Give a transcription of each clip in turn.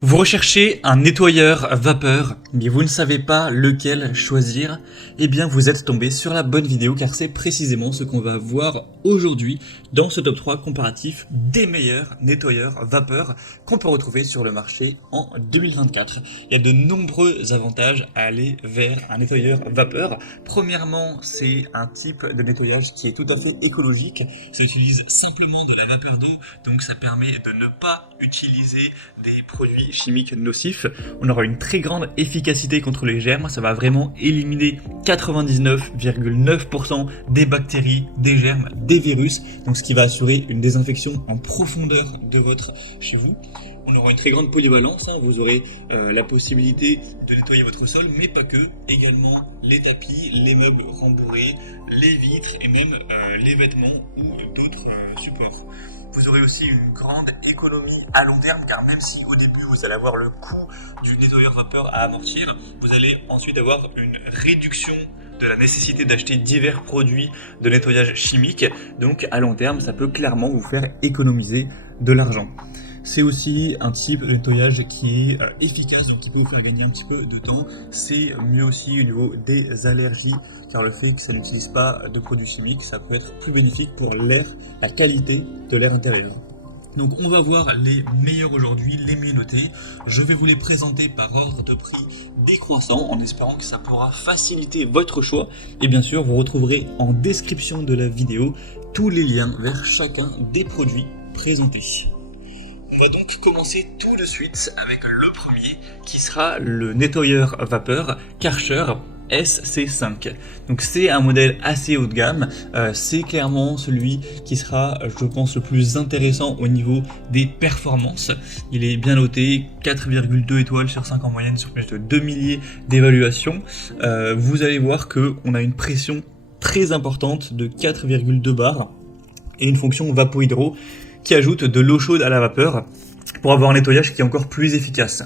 Vous recherchez un nettoyeur vapeur, mais vous ne savez pas lequel choisir? Eh bien, vous êtes tombé sur la bonne vidéo car c'est précisément ce qu'on va voir aujourd'hui dans ce top 3 comparatif des meilleurs nettoyeurs vapeur qu'on peut retrouver sur le marché en 2024. Il y a de nombreux avantages à aller vers un nettoyeur vapeur. Premièrement, c'est un type de nettoyage qui est tout à fait écologique. Ça utilise simplement de la vapeur d'eau, donc ça permet de ne pas utiliser des produits chimiques nocifs. On aura une très grande efficacité contre les germes, ça va vraiment éliminer 99,9% des bactéries, des germes, des virus, donc ce qui va assurer une désinfection en profondeur de votre chez vous. On aura une très grande polyvalence, vous aurez la possibilité de nettoyer votre sol, mais pas que, également les tapis, les meubles rembourrés, les vitres et même les vêtements ou d'autres supports. Vous aurez aussi une grande économie à long terme, car même si au début vous allez avoir le coût du nettoyeur vapeur à amortir, vous allez ensuite avoir une réduction de la nécessité d'acheter divers produits de nettoyage chimique. Donc à long terme, ça peut clairement vous faire économiser de l'argent. C'est aussi un type de nettoyage qui est efficace, donc qui peut vous faire gagner un petit peu de temps. C'est mieux aussi au niveau des allergies, car le fait que ça n'utilise pas de produits chimiques, ça peut être plus bénéfique pour l'air, la qualité de l'air intérieur. Donc on va voir les meilleurs aujourd'hui, les mieux notés. Je vais vous les présenter par ordre de prix décroissant en espérant que ça pourra faciliter votre choix. Et bien sûr, vous retrouverez en description de la vidéo tous les liens vers chacun des produits présentés. On va donc commencer tout de suite avec le premier qui sera le nettoyeur vapeur Karcher SC5. Donc c'est un modèle assez haut de gamme, c'est clairement celui qui sera, je pense, le plus intéressant au niveau des performances. Il est bien noté, 4,2 étoiles sur 5 en moyenne sur plus de 2 milliers d'évaluations. Vous allez voir qu'on a une pression très importante de 4,2 bars et une fonction vapo-hydro qui ajoute de l'eau chaude à la vapeur pour avoir un nettoyage qui est encore plus efficace.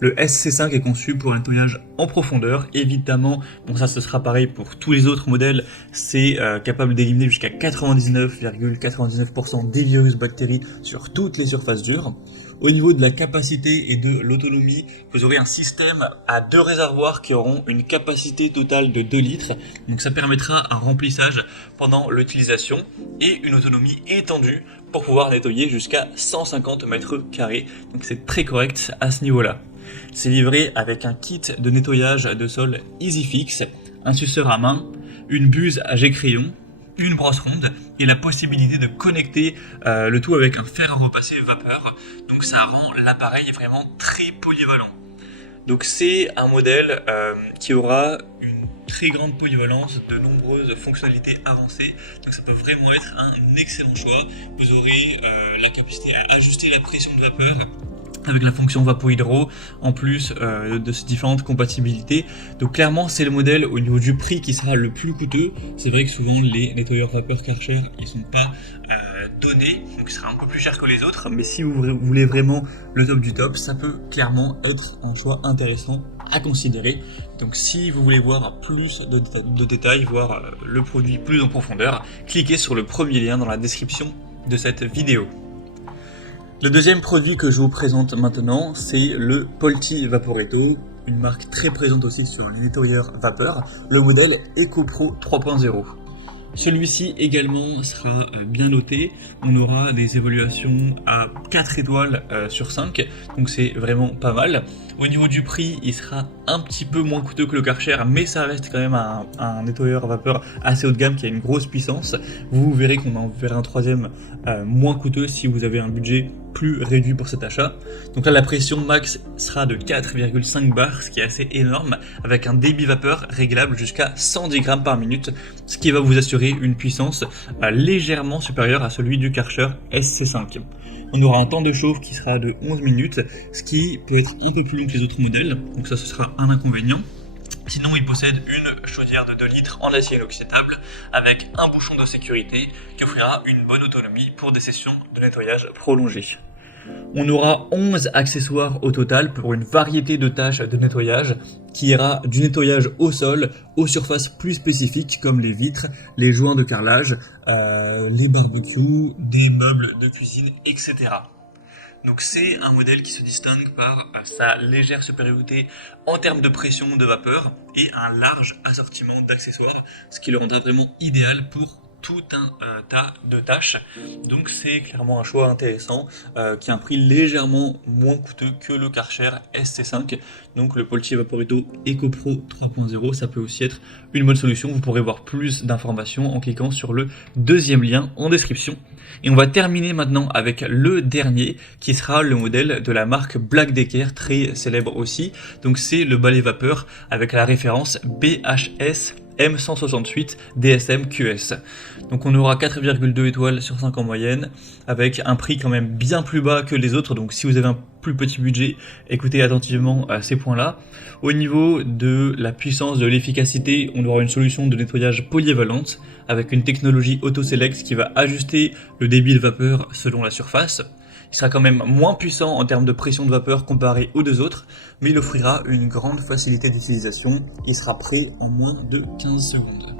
Le SC5 est conçu pour un nettoyage en profondeur, évidemment, bon ça ce sera pareil pour tous les autres modèles, c'est capable d'éliminer jusqu'à 99,99% des virus bactéries sur toutes les surfaces dures. Au niveau de la capacité et de l'autonomie, vous aurez un système à 2 réservoirs qui auront une capacité totale de 2 litres. Donc ça permettra un remplissage pendant l'utilisation et une autonomie étendue pour pouvoir nettoyer jusqu'à 150 mètres carrés. Donc c'est très correct à ce niveau-là. C'est livré avec un kit de nettoyage de sol EasyFix, un suceur à main, une buse à jet crayon, une brosse ronde et la possibilité de connecter le tout avec un fer à repasser vapeur. Donc ça rend l'appareil vraiment très polyvalent. Donc c'est un modèle qui aura une très grande polyvalence, de nombreuses fonctionnalités avancées. Donc ça peut vraiment être un excellent choix. Vous aurez la capacité à ajuster la pression de vapeur avec la fonction vapo-hydro, en plus de ces différentes compatibilités. Donc clairement c'est le modèle au niveau du prix qui sera le plus coûteux. C'est vrai que souvent les nettoyeurs vapeur Karcher ils sont pas donnés, donc il sera un peu plus cher que les autres, mais si vous voulez vraiment le top du top, ça peut clairement être en soi intéressant à considérer. Donc si vous voulez voir plus de détails, voir le produit plus en profondeur, cliquez sur le premier lien dans la description de cette vidéo. Le deuxième produit que je vous présente maintenant, c'est le Polti Vaporetto, une marque très présente aussi sur les nettoyeurs vapeur, le modèle EcoPro 3.0. Celui-ci également sera bien noté, on aura des évaluations à 4 étoiles sur 5, donc c'est vraiment pas mal. Au niveau du prix, il sera un petit peu moins coûteux que le Karcher, mais ça reste quand même un nettoyeur vapeur assez haut de gamme qui a une grosse puissance. Vous verrez qu'on en verra un troisième moins coûteux si vous avez un budget plus réduit pour cet achat. Donc là la pression max sera de 4,5 bars, ce qui est assez énorme, avec un débit vapeur réglable jusqu'à 110 grammes par minute, ce qui va vous assurer une puissance légèrement supérieure à celui du Karcher SC5. On aura un temps de chauffe qui sera de 11 minutes, ce qui peut être un peu plus long que les autres modèles, donc ça ce sera un inconvénient. Sinon, il possède une chaudière de 2 litres en acier inoxydable avec un bouchon de sécurité qui offrira une bonne autonomie pour des sessions de nettoyage prolongées. On aura 11 accessoires au total pour une variété de tâches de nettoyage qui ira du nettoyage au sol aux surfaces plus spécifiques comme les vitres, les joints de carrelage, les barbecues, des meubles de cuisine, etc. Donc c'est un modèle qui se distingue par sa légère supériorité en termes de pression de vapeur et un large assortiment d'accessoires, ce qui le rendra vraiment idéal pour tout un tas de tâches. Donc c'est clairement un choix intéressant qui a un prix légèrement moins coûteux que le Karcher SC5. Donc le Polti Vaporetto EcoPro 3.0, ça peut aussi être une bonne solution. Vous pourrez voir plus d'informations en cliquant sur le deuxième lien en description. Et on va terminer maintenant avec le dernier qui sera le modèle de la marque Black Decker, très célèbre aussi. Donc c'est le balai vapeur avec la référence BHS M168 DSM QS. Donc on aura 4,2 étoiles sur 5 en moyenne, avec un prix quand même bien plus bas que les autres, donc si vous avez un plus petit budget, écoutez attentivement ces points-là. Au niveau de la puissance, de l'efficacité, on aura une solution de nettoyage polyvalente, avec une technologie AutoSelect qui va ajuster le débit de vapeur selon la surface. Il sera quand même moins puissant en termes de pression de vapeur comparé aux deux autres, mais il offrira une grande facilité d'utilisation. Il sera prêt en moins de 15 secondes.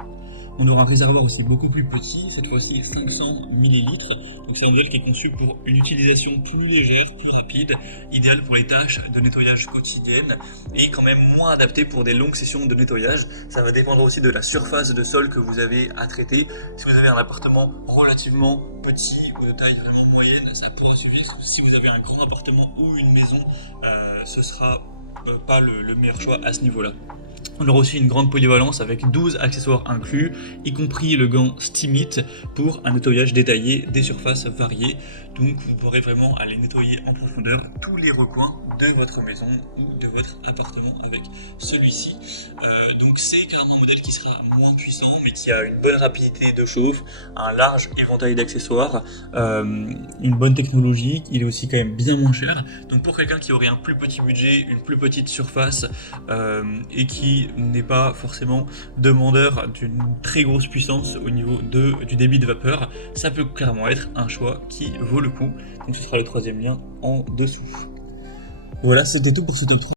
On aura un réservoir aussi beaucoup plus petit, cette fois-ci 500 ml. Donc c'est un modèle qui est conçu pour une utilisation plus légère, plus rapide, idéal pour les tâches de nettoyage quotidiennes et quand même moins adapté pour des longues sessions de nettoyage. Ça va dépendre aussi de la surface de sol que vous avez à traiter. Si vous avez un appartement relativement petit ou de taille vraiment moyenne, ça pourra suffire. Si vous avez un grand appartement ou une maison, ce sera pas le meilleur choix à ce niveau-là. On aura aussi une grande polyvalence avec 12 accessoires inclus, y compris le gant Steamit pour un nettoyage détaillé des surfaces variées. Donc vous pourrez vraiment aller nettoyer en profondeur tous les recoins de votre maison ou de votre appartement avec celui-ci. Donc c'est clairement un modèle qui sera moins puissant mais qui a une bonne rapidité de chauffe, un large éventail d'accessoires, une bonne technologie. Il est aussi quand même bien moins cher. Donc pour quelqu'un qui aurait un plus petit budget, une plus petite surface et qui n'est pas forcément demandeur d'une très grosse puissance au niveau du débit de vapeur, ça peut clairement être un choix qui vaut le coup. Donc ce sera le troisième lien en dessous. Voilà, c'était tout pour ce top 3.